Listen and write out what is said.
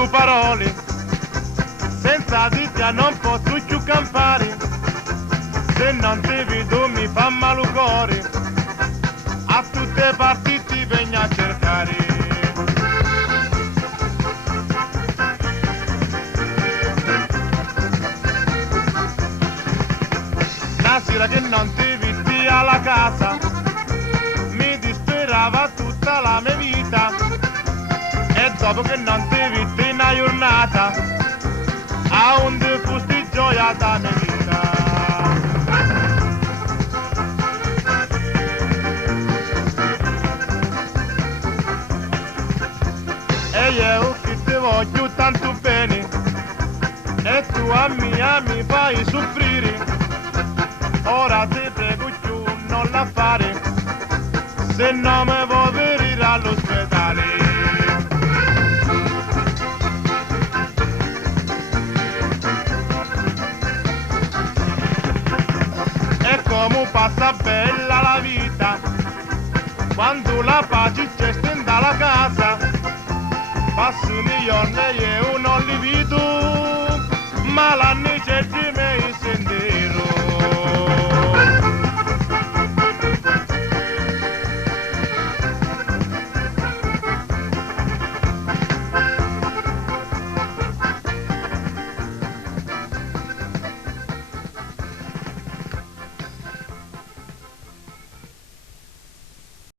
tu parole, senza di te non posso più campare, se non ti vedo mi fa male il cuore, a tutte parti ti vengo a cercare. Una sera che non ti vidi alla casa, mi disperava tutta la mia vita, e dopo che non ti vidi una giornata, a un fusti gioia da mia vita. E io che ti voglio tanto bene, e tu a mia mi fai soffrire, ora ti prego più non la fare, se no mi vuoi venire all'ospedale. E come passa bella la vita, quando la pace c'è stenda la casa, passano i giorni e io non li vedo, ma l'anni c'è di me